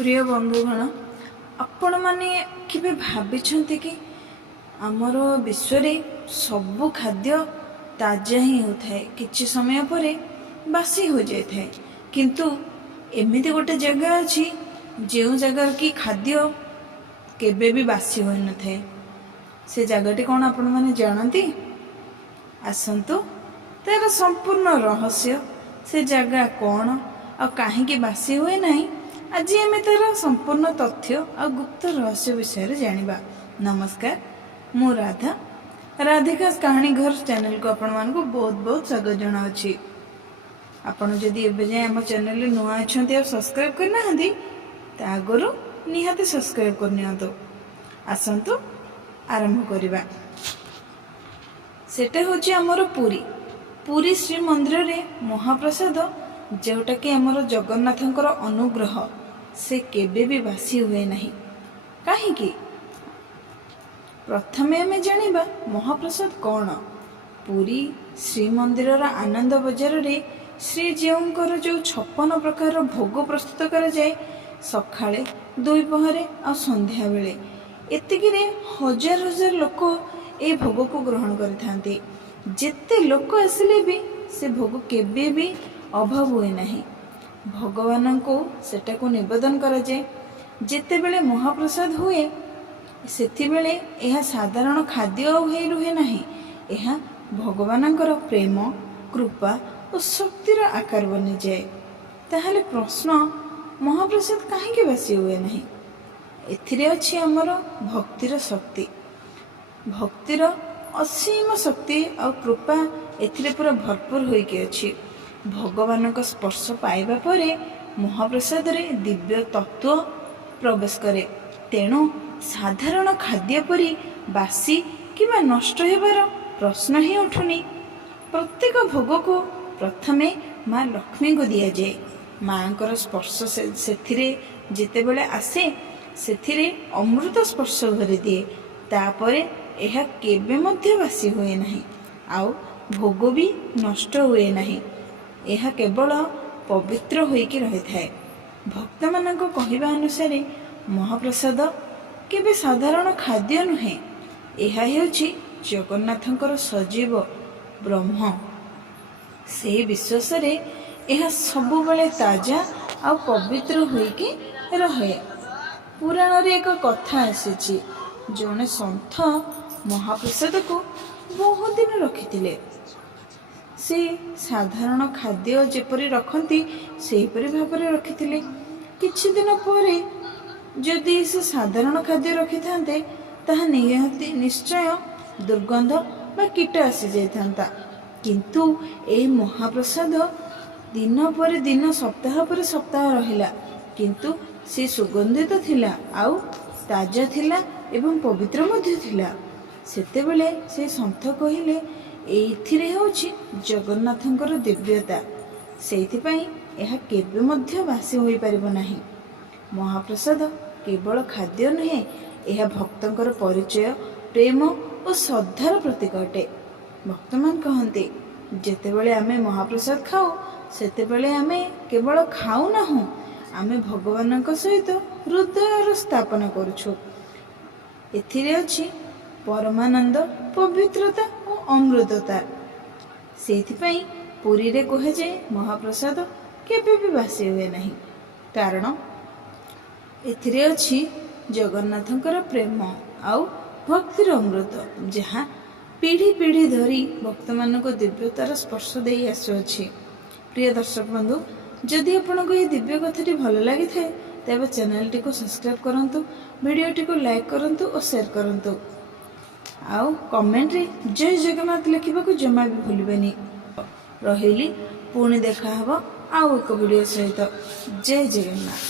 प्रिय बंधुगण आपण मैंने केबे भाबिछंती कि आमर विश्व सबु खाद्य ताजा ही होता है, किछि समय पर बासी हो जाए, किंतु एमिति गोटे जगह अच्छी जो जगह की खाद्य केबे भी बासी हो न थाए। से जगहटी कौन आपण मैंने जानती? आसंतु तार संपूर्ण रहस्य से जगह कौन और कहीं बासी हुए नहीं, आज आम तार संपूर्ण तथ्य और गुप्त रहस्य विषय जानिबा। नमस्कार, मु राधा, राधिका कहानी घर चैनल को आपण मानक बहुत बहुत स्वागत जनावछि। आपण जदि एबे जाय हम चैनल नुआ अछंती और सब्सक्राइब करना हंदी ता आगरो निहाते सब्सक्राइब करनियंतो। आसंतु आरंभ करिबा। सेटा होछि हमर पुरी श्री मंदिर रे महाप्रसाद, जोटा कि हमर जगन्नाथंकर अनुग्रह से केबे भी बासी हुए नहीं। कहीं प्रथमे आम जानिबा महाप्रसाद कौन। पुरी श्री मंदिर आनंद बजार रे श्री जीवंकर जो 56 प्रकार भोग प्रस्तुत करा जाए, सकाळे दुईपहरे और संध्या बेले एतिकिरे हजार हजार लोक ए भोग को ग्रहण करिथांती। जेते लोक आसिले भी से भोग केबे भी अभाव हुए नहीं। भगवान को सेटा को निवेदन करा जाए। जेते बेले महाप्रसाद हुए सेति बेले यह साधारण खाद्य होई रुहे नहीं, यह भगवानंकर प्रेम कृपा और शक्तिर आकार बनी जाए। ताहले प्रश्न, महाप्रसाद कहीं बासी हुए नहीं? एथिरे अछि हमर भक्तिर शक्ति, भक्तिर असीम शक्ति और कृपा एथिरे पूरा भरपूर होइके अछि। भगवान का स्पर्श पाइबा परे महाप्रसाद रे दिव्य तत्व प्रवेश करे। तेणु साधारण खाद्य परी बासी किबा नष्ट हेबार प्रश्न ही उठुनी। प्रत्येक भोग को प्रथमे माँ लक्ष्मी को दिया जाए। माँकर स्पर्श सेथिरे जेतेबेले आसे सेथिरे अमृत स्पर्श भरी दिए। तापरे यह केबे मध्य बासी हुए नहीं, आउ भोग भी नष्ट हुए नहीं। यह केवल पवित्र होइकी रही थाए। भक्त मानक कहवा अनुसार महाप्रसाद केबे साधारण खाद्य नुहे, यह हेउछि जगन्नाथंकर सजीव ब्रह्म। से विश्वास रे यह सबुबले ताजा और पवित्र होइकी रहे। पुराण रे एक कथा आसीछि, जने संत महाप्रसाद को बहुत दिन रखिथिले। से साधारण खाद्य जेपरी रखती सेहीपरि भाବରେ रखिथिले। किछि दिन परे जदि से साधारण खाद्य रखि थांते ताहा निश्चय दुर्गंध बा कीट आसी जाइथांता। किंतु ए महाप्रसाद दिन पर दिन सप्ताह पर सप्ताह रहिला, किंतु से सुगंधित थिला आउ ताजा थिला एवं पवित्र मध्य थिला। सेतेबेले से संत कहिले एथिरे होछि जगन्नाथंकर दिव्यता, सेइथिपई यह केबे मध्य बासी होई परिबो नाही। महाप्रसाद केवल खाद्य नुहे, यह भक्तंकर परिचय, प्रेम और श्रद्धार प्रतीक अटे। भक्तमान कहते जेतेबेले आमे महाप्रसाद खाऊ सेतेबेले आमे केवल खाऊ नाहु, आमे भगवानक सहित हृदयर स्थापना करूछु। एथिरे अछि परमानंद, पवित्रता और अमृतता। सेथिपई पुरी रे कहे जे महाप्रसाद केबे भी बासी हुए नहीं, कारण एथिरे अछि जगन्नाथंकर प्रेम आउ भक्तिर अमृत, जहाँ पीढ़ी पीढ़ी धरी भक्त मानक दिव्यतार स्पर्श देई आसुअछि। प्रिय दर्शक बंधु, जदि आपनको ये दिव्य कथाटी भल लगी थाए तेबे चैनल टी को सब्सक्राइब करंतु, वीडियो टी को लाइक करंतु और शेयर करंतु। आउ कमेंट रे जय जगन्नाथ लिखा को जमा भी भूलबेनी। रहिली पुणी देखा हबो आउ एक वीडियो सहित। जय जगन्नाथ।